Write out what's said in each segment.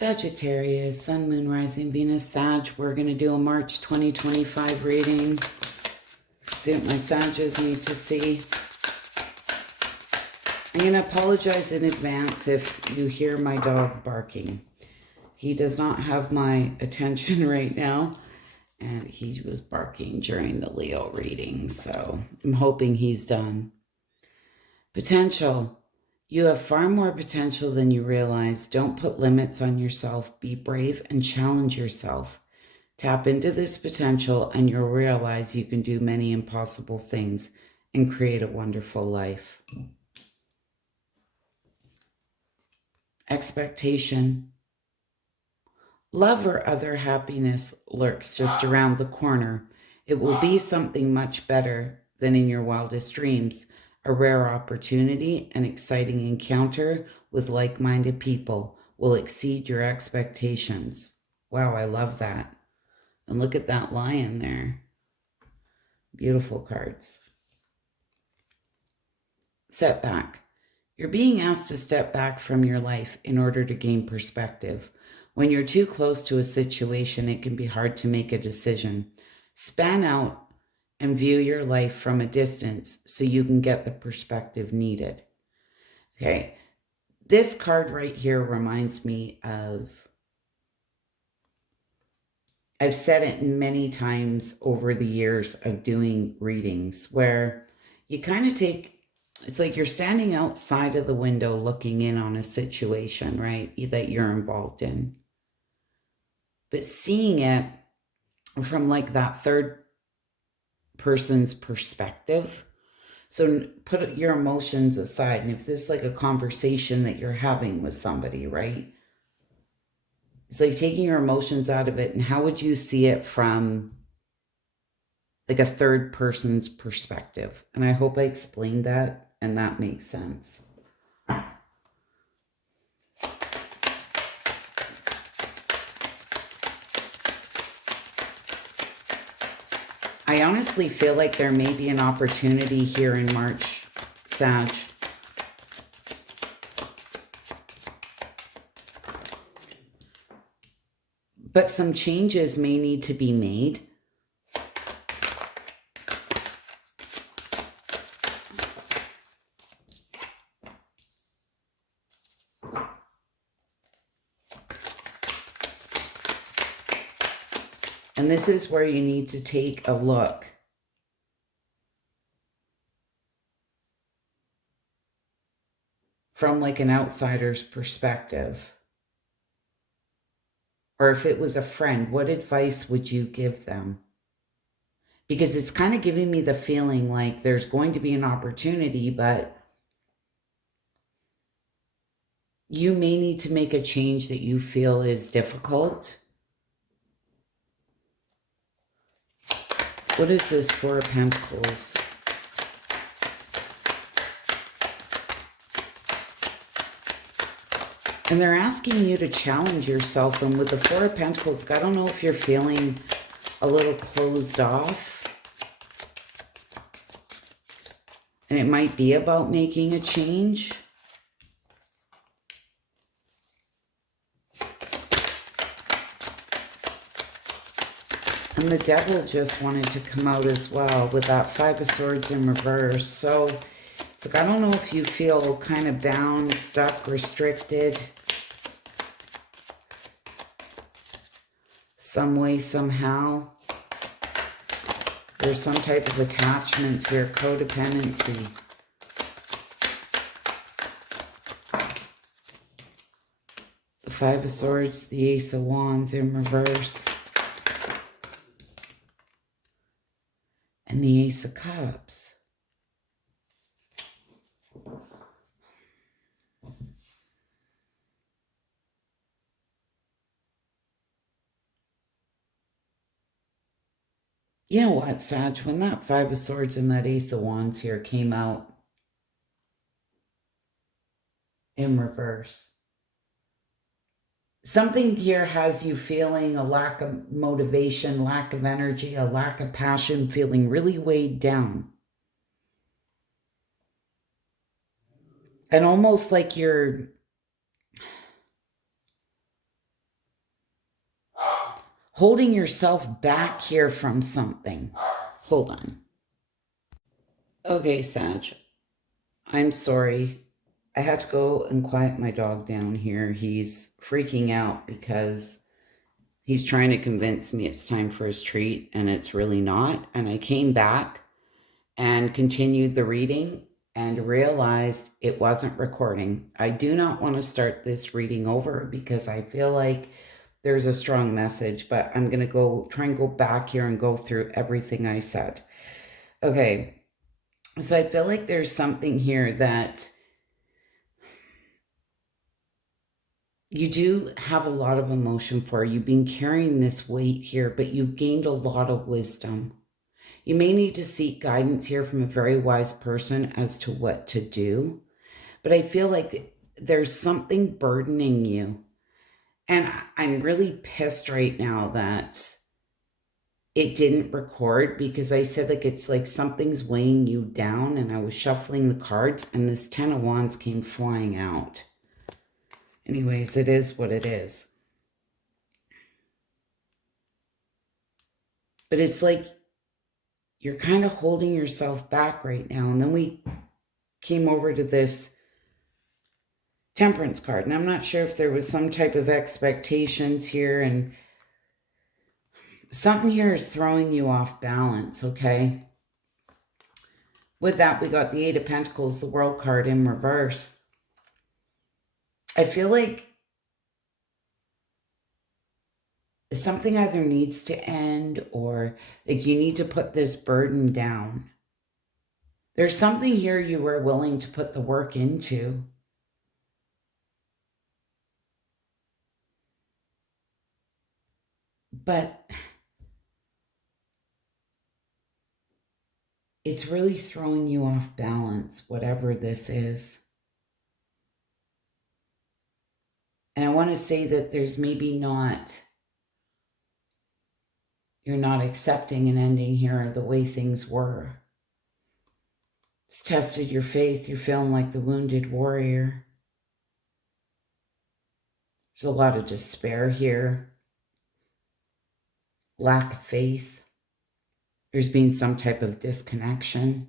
Sagittarius, Sun, Moon, Rising, Venus, Sag. We're going to do a March 2025 reading. See what my Sages need to see. I'm going to apologize in advance if you hear my dog barking. He does not have my attention right now, and he was barking during the Leo reading, so I'm hoping he's done. Potential. You have far more potential than you realize. Don't put limits on yourself. Be brave and challenge yourself. Tap into this potential and you'll realize you can do many impossible things and create a wonderful life. Expectation. Love or other happiness lurks just around the corner. It will be something much better than in your wildest dreams. A rare opportunity, an exciting encounter with like-minded people will exceed your expectations. Wow, I love that. And look at that lion there. Beautiful cards. Setback. You're being asked to step back from your life in order to gain perspective. When you're too close to a situation, it can be hard to make a decision. Span out and view your life from a distance so you can get the perspective needed. Okay, this card right here reminds me of, I've said it many times over the years of doing readings, where you kind of take, it's like you're standing outside of the window looking in on a situation, right, that you're involved in. But seeing it from like that third person's perspective. So put your emotions aside. And if this is like a conversation that you're having with somebody, right? It's like taking your emotions out of it. And how would you see it from like a third person's perspective? And I hope I explained that and that makes sense. I honestly feel like there may be an opportunity here in March, Sag. But some changes may need to be made. And this is where you need to take a look. From like an outsider's perspective. Or if it was a friend, what advice would you give them? Because it's kind of giving me the feeling like there's going to be an opportunity, but you may need to make a change that you feel is difficult. What is this Four of Pentacles? And they're asking you to challenge yourself. And with the Four of Pentacles, I don't know if you're feeling a little closed off. And it might be about making a change. And the Devil just wanted to come out as well with that Five of Swords in reverse. So it's like, I don't know if you feel kind of bound, stuck, restricted. Some way, somehow. There's some type of attachments here, codependency. The Five of Swords, the Ace of Wands in reverse. And the Ace of Cups. You know what, Sag, when that Five of Swords and that Ace of Wands here came out in reverse, something here has you feeling a lack of motivation, lack of energy, a lack of passion, feeling really weighed down. And almost like you're holding yourself back here from something. Hold on. Okay, Sag, I'm sorry. I had to go and quiet my dog down here. He's freaking out because he's trying to convince me it's time for his treat, and it's really not. And I came back and continued the reading and realized it wasn't recording. I do not want to start this reading over because I feel like there's a strong message, but I'm going to try and go back here and go through everything I said. Okay. So I feel like there's something here that you do have a lot of emotion for. You've been carrying this weight here, but you've gained a lot of wisdom. You may need to seek guidance here from a very wise person as to what to do. But I feel like there's something burdening you. And I'm really pissed right now that it didn't record, because I said like it's like something's weighing you down, and I was shuffling the cards and this 10 of Wands came flying out. Anyways, it is what it is. But it's like you're kind of holding yourself back right now. And then we came over to this Temperance card, and I'm not sure if there was some type of expectations here, and something here is throwing you off balance, okay? With that, we got the Eight of Pentacles, the World card in reverse. I feel like something either needs to end, or like you need to put this burden down. There's something here you were willing to put the work into. But it's really throwing you off balance, whatever this is. And I want to say that there's maybe not, you're not accepting an ending here of the way things were. It's tested your faith. You're feeling like the wounded warrior. There's a lot of despair here. Lack of faith. There's been some type of disconnection.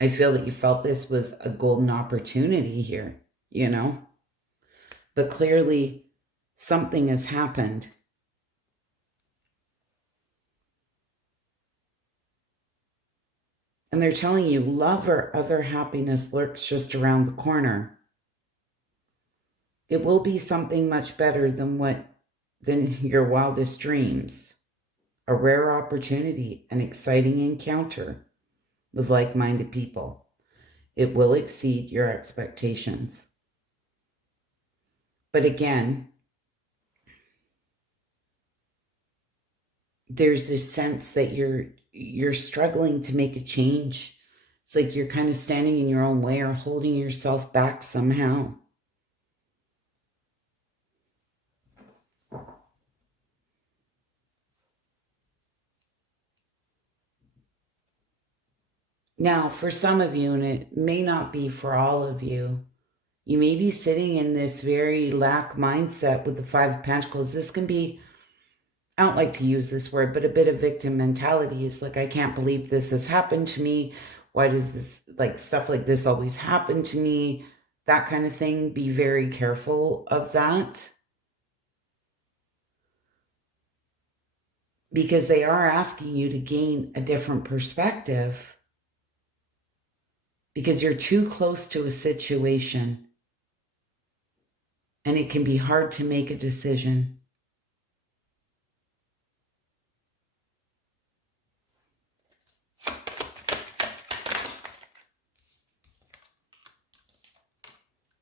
I feel that you felt this was a golden opportunity here, you know? But clearly something has happened. And they're telling you love or other happiness lurks just around the corner. It will be something much better than your wildest dreams. A rare opportunity, an exciting encounter with like-minded people. It will exceed your expectations. But again, there's this sense that you're struggling to make a change. It's like you're kind of standing in your own way or holding yourself back somehow. Now, for some of you, and it may not be for all of you, you may be sitting in this very lack mindset with the Five of Pentacles. This can be, I don't like to use this word, but a bit of victim mentality. Is like, I can't believe this has happened to me. Why does this, like, stuff like this always happen to me? That kind of thing. Be very careful of that. Because they are asking you to gain a different perspective. Because you're too close to a situation. And it can be hard to make a decision.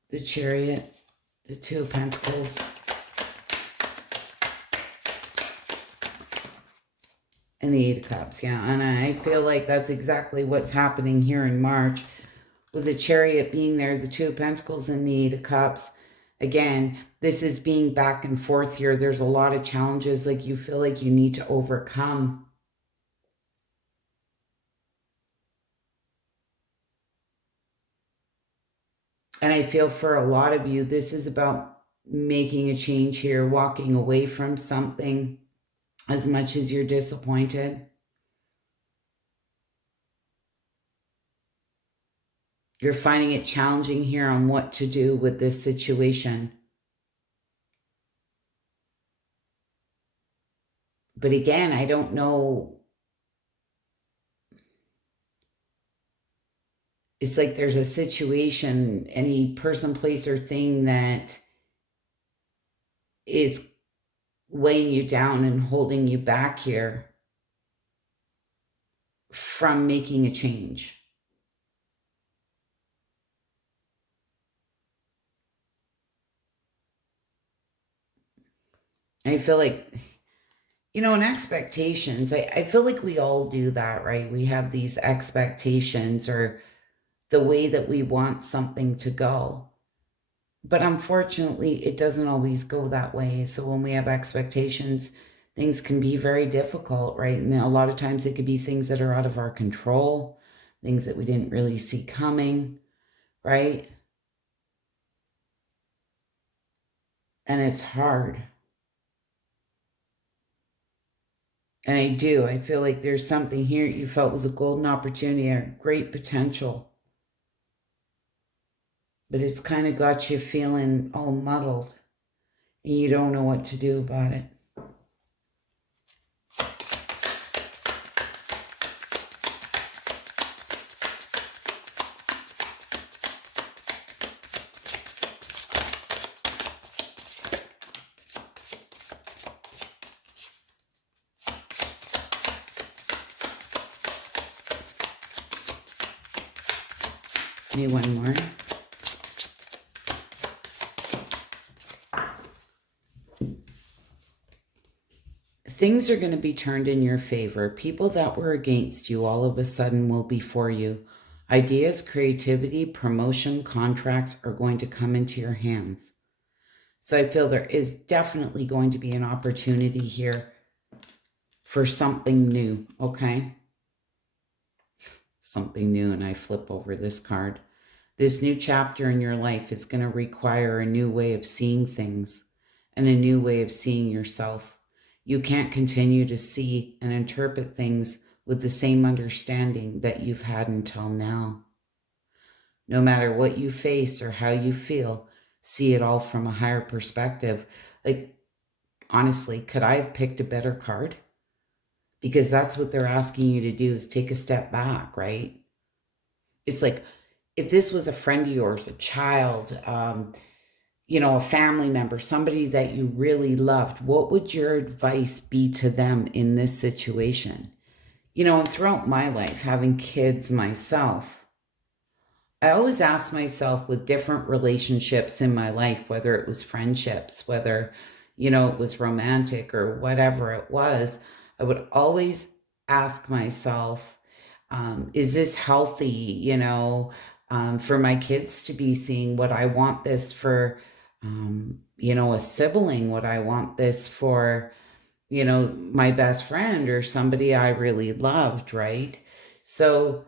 The Chariot, the Two of Pentacles, and the Eight of Cups. Yeah, and I feel like that's exactly what's happening here in March, with the Chariot being there, the Two of Pentacles, and the Eight of Cups. Again, this is being back and forth here. There's a lot of challenges like you feel like you need to overcome. And I feel for a lot of you, this is about making a change here, walking away from something as much as you're disappointed. You're finding it challenging here on what to do with this situation. But again, I don't know. It's like there's a situation, any person, place, or thing that is weighing you down and holding you back here from making a change. I feel like, and expectations, I feel like we all do that, right? We have these expectations or the way that we want something to go. But unfortunately, it doesn't always go that way. So when we have expectations, things can be very difficult, right? And a lot of times it could be things that are out of our control, things that we didn't really see coming, right? And it's hard. And I feel like there's something here you felt was a golden opportunity, a great potential. But it's kind of got you feeling all muddled and you don't know what to do about it. Maybe one more. Things are going to be turned in your favor. People that were against you all of a sudden will be for you. Ideas, creativity, promotion, contracts are going to come into your hands. So I feel there is definitely going to be an opportunity here for something new, okay? Something new, and I flip over this card. This new chapter in your life is going to require a new way of seeing things and a new way of seeing yourself. You can't continue to see and interpret things with the same understanding that you've had until now. No matter what you face or how you feel, see it all from a higher perspective. Like, honestly, could I have picked a better card? Because that's what they're asking you to do, is take a step back, right? It's like, if this was a friend of yours, a child, a family member, somebody that you really loved, what would your advice be to them in this situation? And throughout my life, having kids myself, I always asked myself with different relationships in my life, whether it was friendships, whether, it was romantic or whatever it was, I would always ask myself, is this healthy, for my kids to be seeing? Would I want this for, a sibling? Would I want this for, my best friend or somebody I really loved, right? So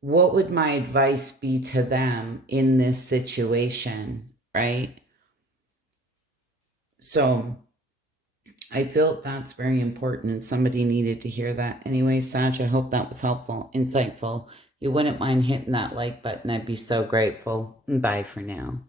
what would my advice be to them in this situation, right? So I feel that's very important and somebody needed to hear that. Anyway, Saj, I hope that was helpful, insightful. You wouldn't mind hitting that like button. I'd be so grateful. Bye for now.